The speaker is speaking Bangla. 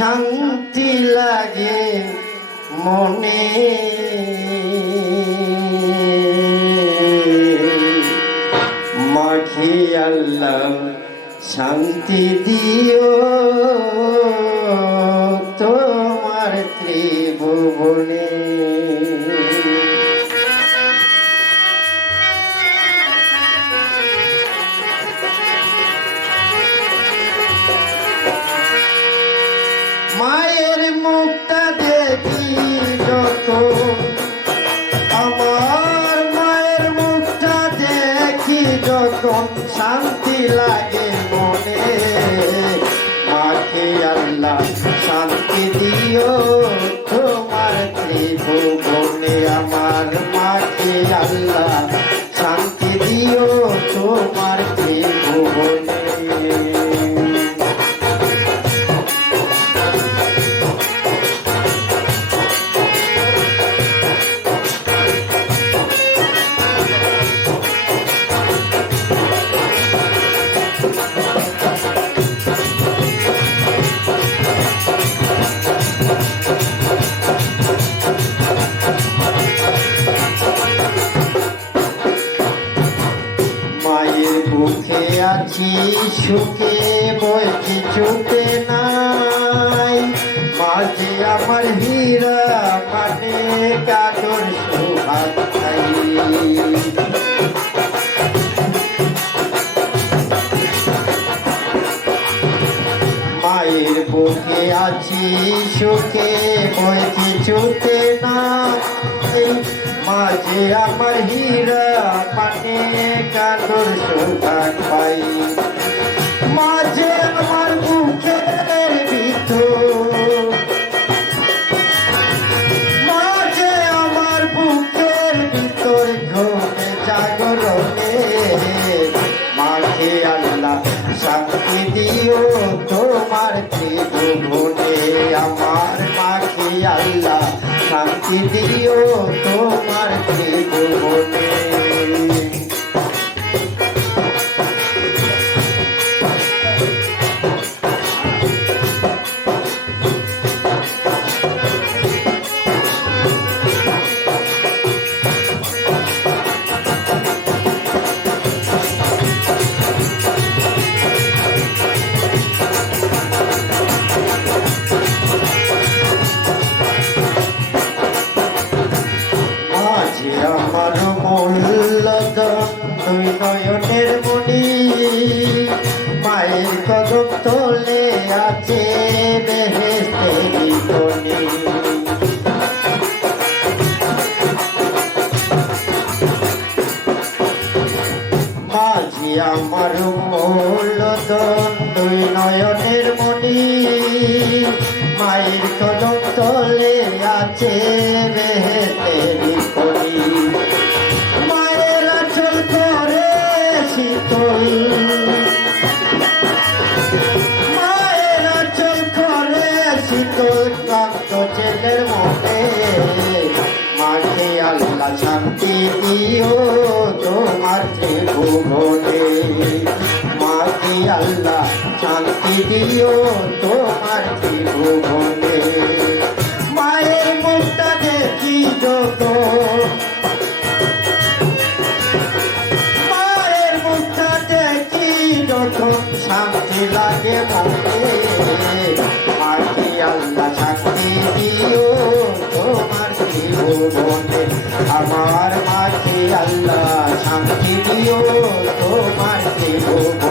শান্তি লাগে মনে, মাখি আল্লাহ শান্তি দিও তোমার ত্রিভুবনে। মায়ের মুখটা দেখি যখন, আমার মায়ের মুখটা দেখি যখন শান্তি লাগে মনে, মাকে আল্লাহ শান্তি দিও তোমার ত্রিভুবনে। আমার মাকে আল্লাহ শান্তি দিও তোমার ত্রিভুবনে। মায়ের বুকে আছি সুখে বই কিছুতে নাই, মাঝে আমার হীরা মানে কাজর সুহাগ খাই। মায়ের বুকে আছি সুখে বই কিছুতে নাই, মাঝে আমার হীরা মানে কাজর সুহাগ পাই। মাঝে আমার বুকের ভিতর, মাঝে আমার বুকের ভিতর ঘুমে জাগরণে, মাকে আল্লাহ শান্তি দিও তোমার ত্রিভুবনে। আমার মাকে আল্লাহ শান্তি দিও তোমার ত্রিভুবনে। আমার মূল্যধন দুই নয়নের মণি, মায়ের কদম তলে আছে বেহেশতেরি খনি। মাঝি আমার মূল্যধন দুই নয়নের মণি, মায়ের কদম তলে আছে বেহেশতেরি খনি। মায়ের আঁচল করে শীতল, মায়ের আঁচল করে শীতল ক্লান্ত ছেলের মনে, মাকে আল্লাহ শান্তি দিও তোমার ত্রিভুবনে। মাকে আল্লাহ শান্তি দিও তোমার ত্রিভুবনে। মায়ের মুখটা দেখি যখন, মায়ের মুখটা দেখি যখন শান্তি লাগে মনে, মাকে আল্লাহ শান্তি দিও তোমার ত্রিভুবনে। আমার মাকে আল্লাহ শান্তি দিও তোমার ত্রিভুবনে।